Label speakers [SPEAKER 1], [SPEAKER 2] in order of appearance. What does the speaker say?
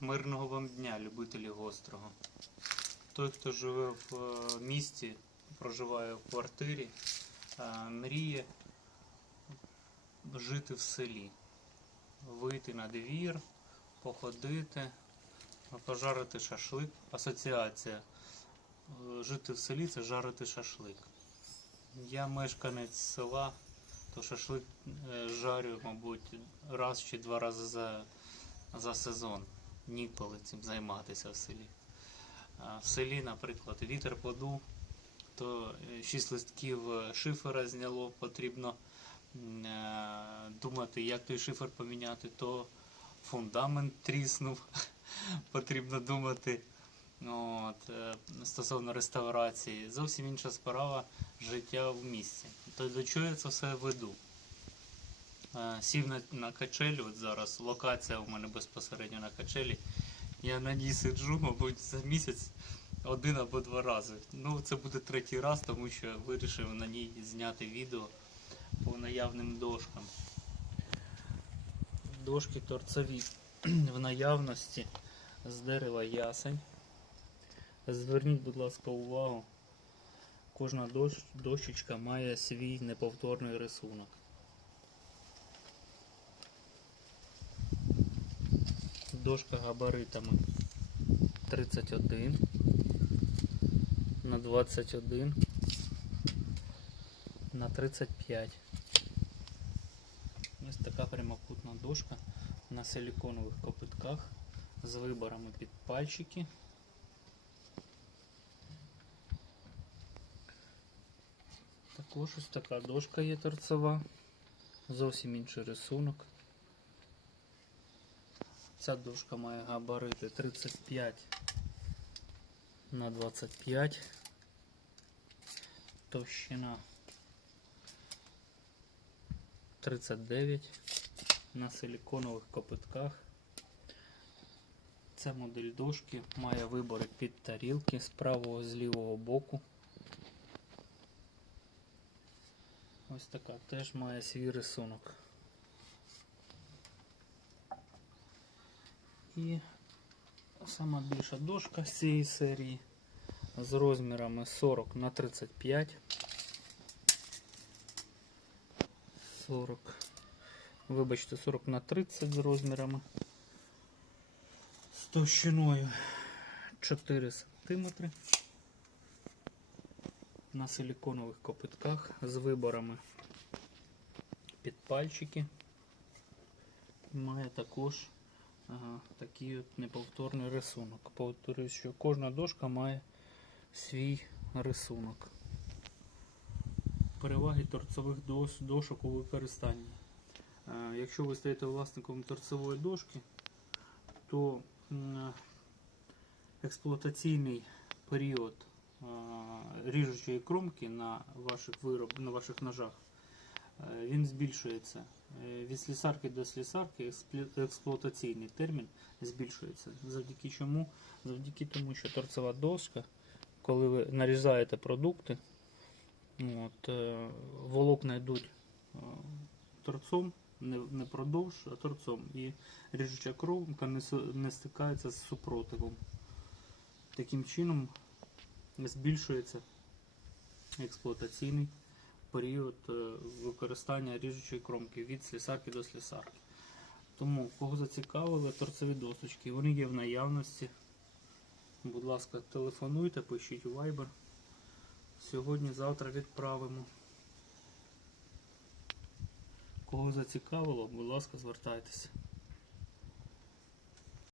[SPEAKER 1] Мирного вам дня, любителі гострого. Той, хто живе в е, місті, проживає в квартирі, е, мріє жити в селі, вийти на двір, походити, пожарити шашлик. Асоціація. Е, Жити в селі це жарити шашлик. Я мешканець села, то шашлик жарю, мабуть, раз чи два рази за, за сезон. Ніколи цим займатися в селі. В селі, наприклад, вітер подув, то е, шість листків е, шифера зняло, потрібно е, думати, як той шифер поміняти, то фундамент тріснув, потрібно думати. От, е, стосовно реставрації, зовсім інша справа життя в місті. То до чого я це все веду? Е, Сів на, на качелі, от зараз локація у мене безпосередньо на качелі. Я на ній сиджу, мабуть, за місяць один або два рази. Ну, це буде третій раз, тому що я вирішив на ній зняти відео по наявним дошкам. Дошки торцеві в наявності з дерева ясень. Зверніть, будь ласка, увагу. Кожна дощ, дощечка має свій неповторний рисунок. Дошка габаритами 31 на 21 на 35. Ось така прямокутна дошка на силіконових копитках з виборами під пальчики. Також ось така дошка є торцева, зовсім інший рисунок. Ця дошка має габарити 35 на 25, товщина 39 на силіконових копитках. Ця модель дошки має вибори під тарілки з правого з лівого боку. Ось така теж має свій рисунок. І сама більша дошка з цієї серії з розмірами 40 на 35. 40. Вибачте, 40 на 30 з розмірами. З товщиною 4 см. На силіконових копитках з виборами під пальчики. Має також Такий от неповторний рисунок. Повторюю, що кожна дошка має свій рисунок. Переваги торцевих дошок у використанні. Е, Якщо ви стаєте власником торцевої дошки, то експлуатаційний період е, ріжучої кромки на ваших вироб, на ваших ножах е, він збільшується. Е, Від слісарки до слісарки експлуатаційний термін збільшується. Завдяки чому? Завдяки тому, що торцева доска, коли ви нарізаєте продукти, от, е, волокна йдуть е, торцом, не, продовж, а торцом. І ріжуча кромка не, не стикається з супротивом. Таким чином збільшується експлуатаційний період е, використання ріжучої кромки від слісарки до слісарки. Тому, кого зацікавили торцеві досочки, вони є в наявності. Будь ласка, телефонуйте, пишіть у Viber. Сьогодні-завтра відправимо. Кого зацікавило, будь ласка, звертайтеся.